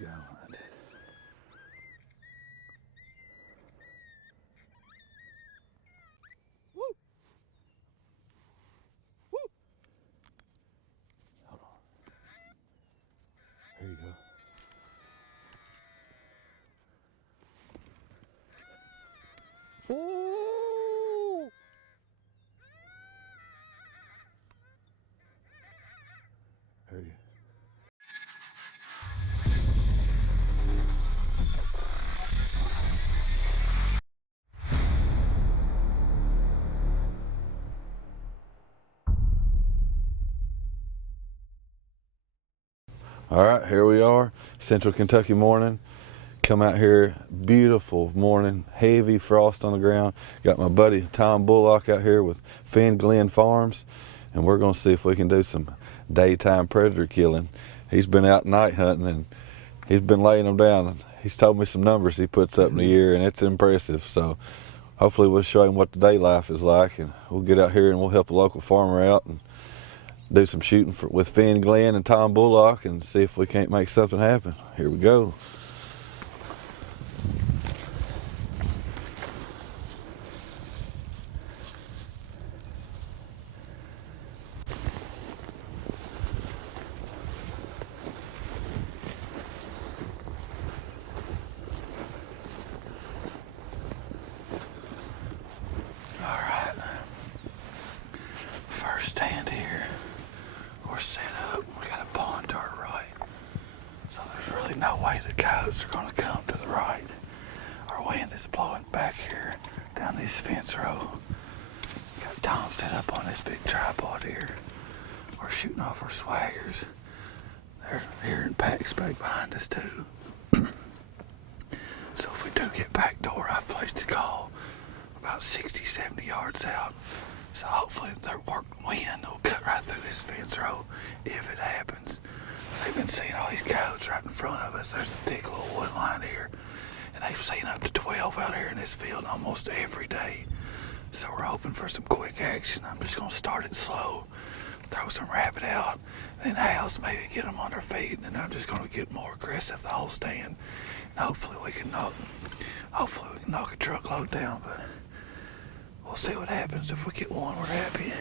go hunt. Woo! Woo! Hold on. There you go. Ooh! There you go. All right, here we are, Central Kentucky morning. Come out here, beautiful morning, heavy frost on the ground. Got my buddy Tom Bullock out here with Finn Glen Farms, and we're gonna see if we can do some daytime predator killing. He's been out night hunting and he's been laying them down. He's told me some numbers he puts up in the year, and it's impressive. So hopefully we'll show him what the day life is like, and we'll get out here and we'll help a local farmer out and do some shooting with Finn Glen and Tom Bullock and see if we can't make something happen. Here we go. All right, first stand here. We're set up. We got a pond to our right, so there's really no way the coyotes are going to come to the right. Our wind is blowing back here down this fence row. Got Tom set up on this big tripod here. We're shooting off our swaggers. They're here in packs back behind us too. So if we do get backdoor, I've placed a call about 60, 70 yards out. So hopefully their wind will cut right through this fence row if it happens. They've been seeing all these coyotes right in front of us. There's a thick little wood line here. And they've seen up to 12 out here in this field almost every day. So we're hoping for some quick action. I'm just gonna start it slow, throw some rabbit out, then house, maybe get them on their feet, and then I'm just gonna get more aggressive the whole stand. And hopefully we can knock a truckload down, but we'll see what happens. If we get one, we're happy.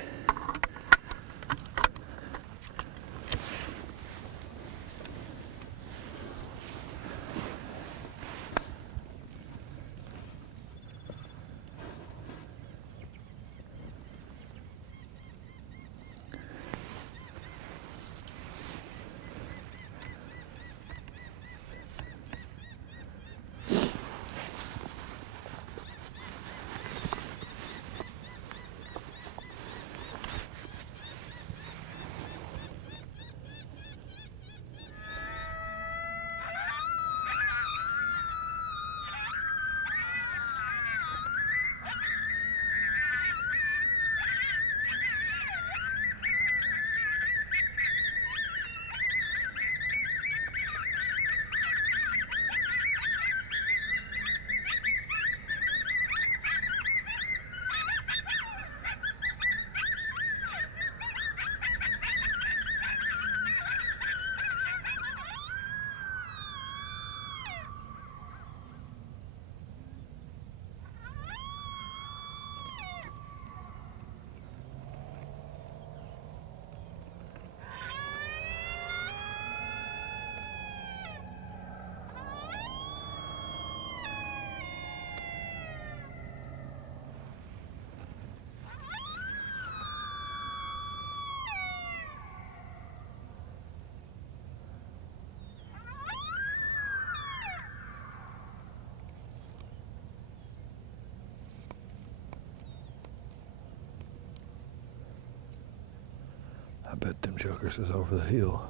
I bet them jokers is over the hill.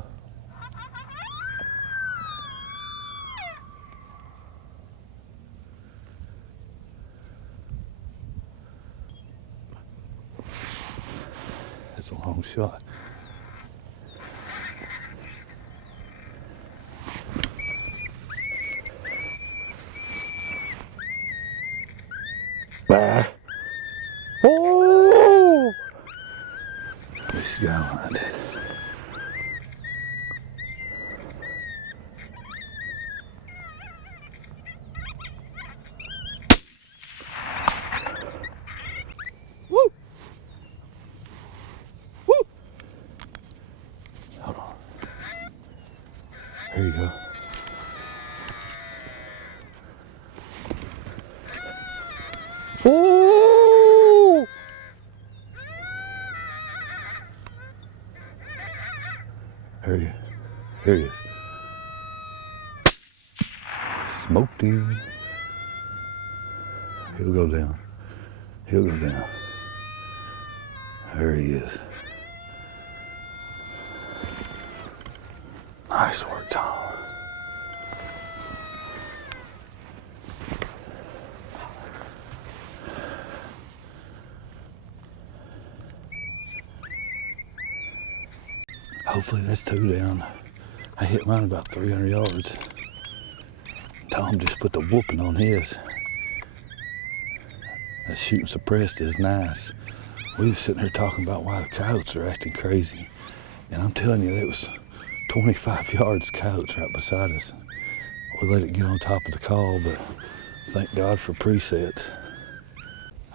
That's a long shot. Ah. Oh! Let's go hunt. Here you go. Ooh! Here he is. Smoked him. He'll go down. He'll go down. There he is. Nice work, Tom. Hopefully that's 2 down. I hit mine about 300 yards. Tom just put the whooping on his. That shooting suppressed is nice. We was sitting here talking about why the coyotes are acting crazy. And I'm telling you, it was 25 yards coyotes right beside us. We let it get on top of the call, but thank God for presets.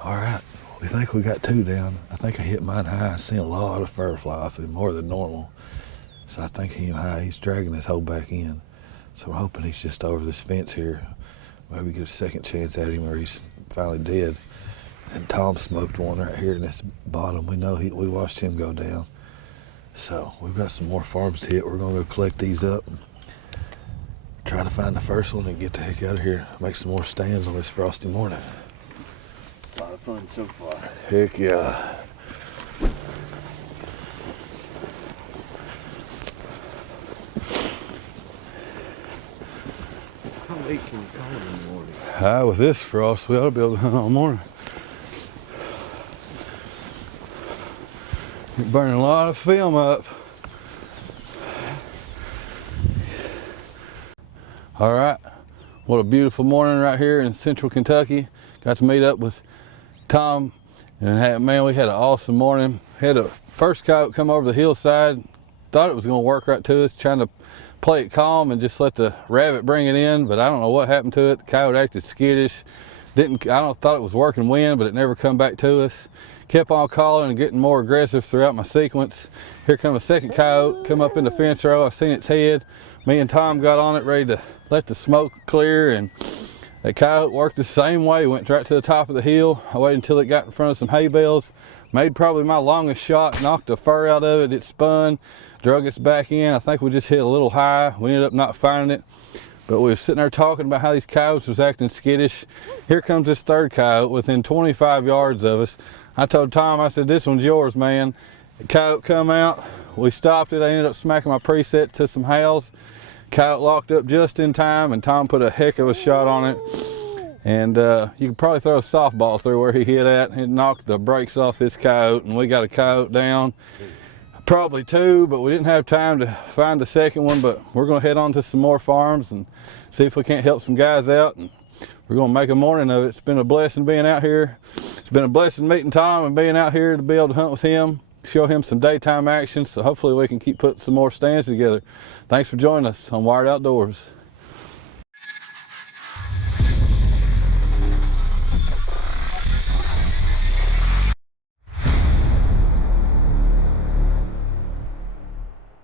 All right, we think we got 2 down. I think I hit mine high. I seen a lot of fur fly off him, more than normal. So I think he's high. He's dragging his hole back in. So we're hoping he's just over this fence here. Maybe get a second chance at him or he's finally dead. And Tom smoked one right here in this bottom. We know we watched him go down. So we've got some more farms to hit. We're gonna go collect these up and try to find the first one and get the heck out of here. Make some more stands on this frosty morning. A lot of fun so far. Heck yeah. How late can you come in the morning? With this frost, we ought to be able to hunt all morning. You're burning a lot of film up. All right, what a beautiful morning right here in central Kentucky. Got to meet up with Tom, and man, we had an awesome morning. Had a first coyote come over the hillside. Thought it was gonna work right to us, trying to play it calm and just let the rabbit bring it in, but I don't know what happened to it. The coyote acted skittish. Thought it was working wind, but it never come back to us. Kept on calling and getting more aggressive throughout my sequence. Here come a second coyote, come up in the fence row. I seen its head. Me and Tom got on it, ready to let the smoke clear, and that coyote worked the same way, went right to the top of the hill. I waited until it got in front of some hay bales, made probably my longest shot, knocked the fur out of it. It spun, drug us back in. I think we just hit a little high. We ended up not finding it, but we were sitting there talking about how these coyotes was acting skittish. Here comes this third coyote within 25 yards of us. I told Tom, I said, this one's yours, man. The coyote come out, we stopped it. I ended up smacking my preset to some howls. Coyote locked up just in time, and Tom put a heck of a shot on it. And you could probably throw a softball through where he hit at. It knocked the brakes off this coyote, and we got a coyote down. Probably 2, but we didn't have time to find the second one. But we're gonna head on to some more farms and see if we can't help some guys out. And we're gonna make a morning of it. It's been a blessing being out here. It's been a blessing meeting Tom and being out here to be able to hunt with him, show him some daytime action. So hopefully we can keep putting some more stands together. Thanks for joining us on Wired Outdoors.